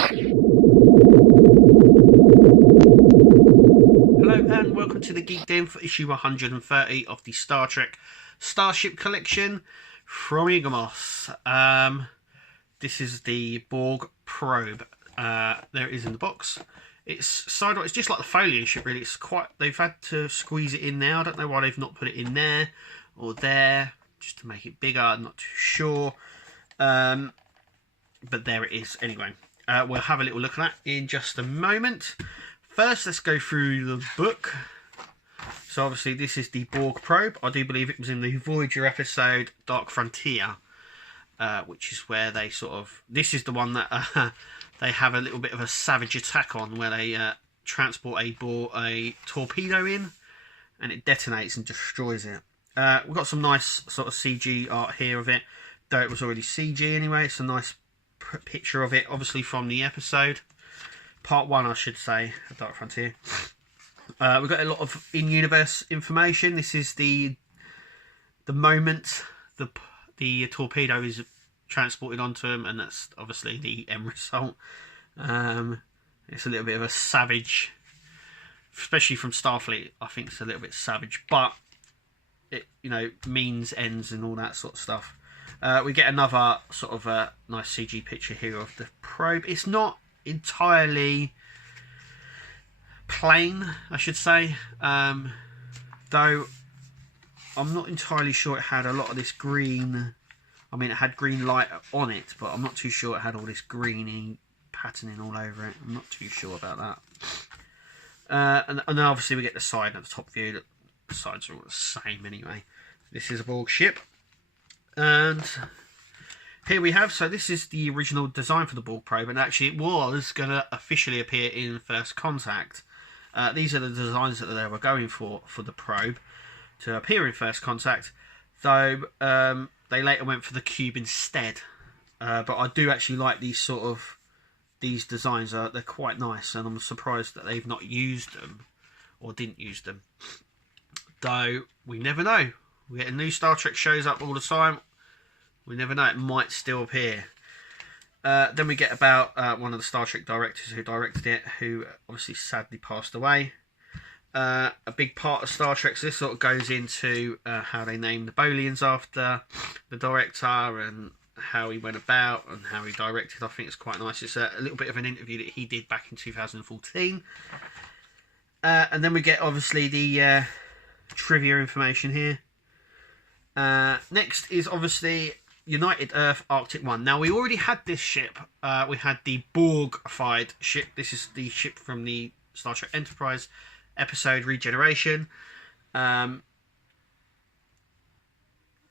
Hello and welcome to the Geek Den for issue 130 of the Star Trek Starship collection from Igamos. This is the Borg probe. There it is in the box. It's sideways. It's just like the Folian ship, really. It's quite. They've had to squeeze it in there. I don't know why they've not put it in there or there, just to make it bigger. I'm not too sure. But there it is. Anyway, we'll have a little look at that in just a moment. First, let's go through the book. So obviously this is the Borg probe. I do believe it was in the Voyager episode Dark Frontier, which is where they sort of... This is the one that they have a little bit of a savage attack on, where they transport a torpedo in, and it detonates and destroys it. We've got some nice sort of CG art here of it, though it was already CG anyway. It's a nice picture of it, obviously from the episode. Part 1, I should say, of Dark Frontier. We've got a lot of in-universe information. This is the moment the torpedo is transported onto him, and that's obviously the end result. It's a little bit of a savage, especially from Starfleet. I think it's a little bit savage, but it, you know, means ends and all that sort of stuff. We get another sort of a nice CG picture here of the probe. It's not entirely plain, I should say, though I'm not entirely sure it had a lot of this green. I mean, it had green light on it, but I'm not too sure it had all this greeny patterning all over it. I'm not too sure about that. And then obviously we get the side and the top view. The sides are all the same anyway. This is a Borg ship, and here we have, so this is the original design for the Borg probe, and actually it was going to officially appear in First Contact. These are the designs that they were going for the probe to appear in First Contact, though they later went for the cube instead. But I do actually like these designs. They're quite nice, and I'm surprised that they've not used them or didn't use them. Though we never know. We get a new Star Trek shows up all the time. We never know, it might still appear. Then we get about one of the Star Trek directors who directed it, who obviously sadly passed away. A big part of Star Trek, so this sort of goes into how they named the Bolians after the director, and how he went about and how he directed. I think it's quite nice. It's a little bit of an interview that he did back in 2014. And then we get obviously the trivia information here. Next is obviously United Earth Arctic 1. Now, we already had this ship. We had the Borg-fied ship. This is the ship from the Star Trek Enterprise episode Regeneration. And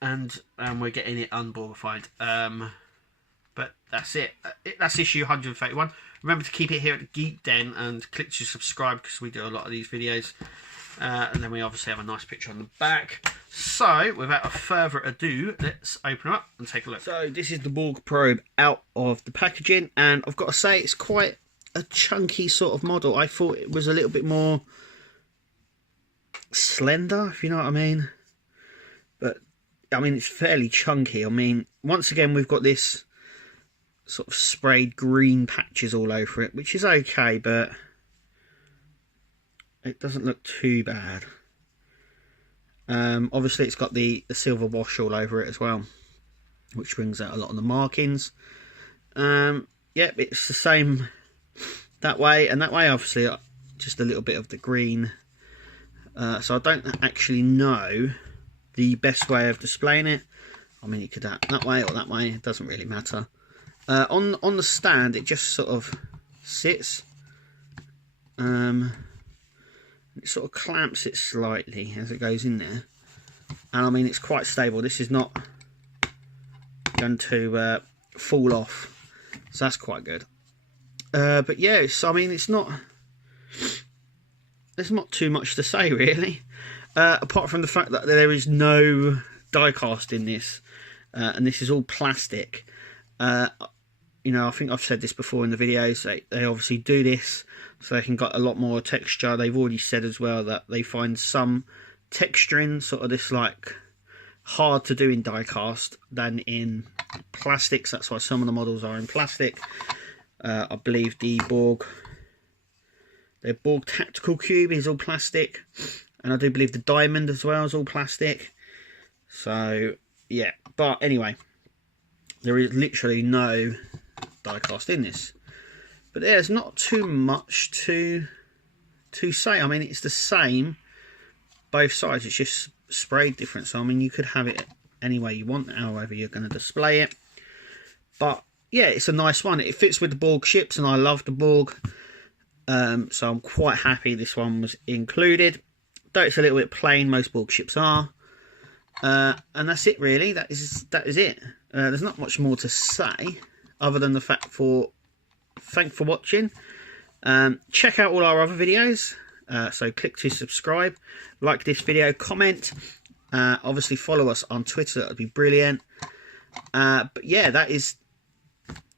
we're getting it unborgified. But that's it. That's issue 131. Remember to keep it here at the Geek Den and click to subscribe, because we do a lot of these videos. And then we obviously have a nice picture on the back. So, without further ado, let's open them up and take a look. So, this is the Borg probe out of the packaging, and I've got to say, it's quite a chunky sort of model. I thought it was a little bit more slender, if you know what I mean. But, I mean, it's fairly chunky. I mean, once again, we've got this sort of sprayed green patches all over it, which is okay, but it doesn't look too bad. Obviously it's got the silver wash all over it as well, which brings out a lot of the markings. Yep, it's the same that way, and that way obviously just a little bit of the green. So I don't actually know the best way of displaying it. I mean, you could have that way or that way, it doesn't really matter. On the stand, it just sort of sits. It sort of clamps it slightly as it goes in there, and I mean, it's quite stable. This is not going to fall off, so that's quite good. But yeah, I mean, there's not too much to say really, apart from the fact that there is no die cast in this, and this is all plastic. You know, I think I've said this before in the videos. They obviously do this so they can get a lot more texture. They've already said as well that they find some texturing, sort of this like hard to do in die cast than in plastics. That's why some of the models are in plastic. I believe the Borg tactical cube is all plastic, and I do believe the diamond as well is all plastic. So yeah, but anyway, there is literally no die cast in this, but there's not too much to say. I mean, it's the same both sides, it's just sprayed different. So I mean, you could have it any way you want, however you're going to display it. But yeah, it's a nice one. It fits with the Borg ships, and I love the Borg, so I'm quite happy this one was included. Though it's a little bit plain, most Borg ships are. And that's it really. That is it. There's not much more to say other than the fact thanks for watching. Check out all our other videos. So click to subscribe, like this video, comment. Obviously follow us on Twitter. That would be brilliant. But yeah, that is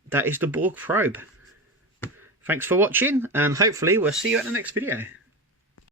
the Borg probe. Thanks for watching, and hopefully we'll see you at the next video.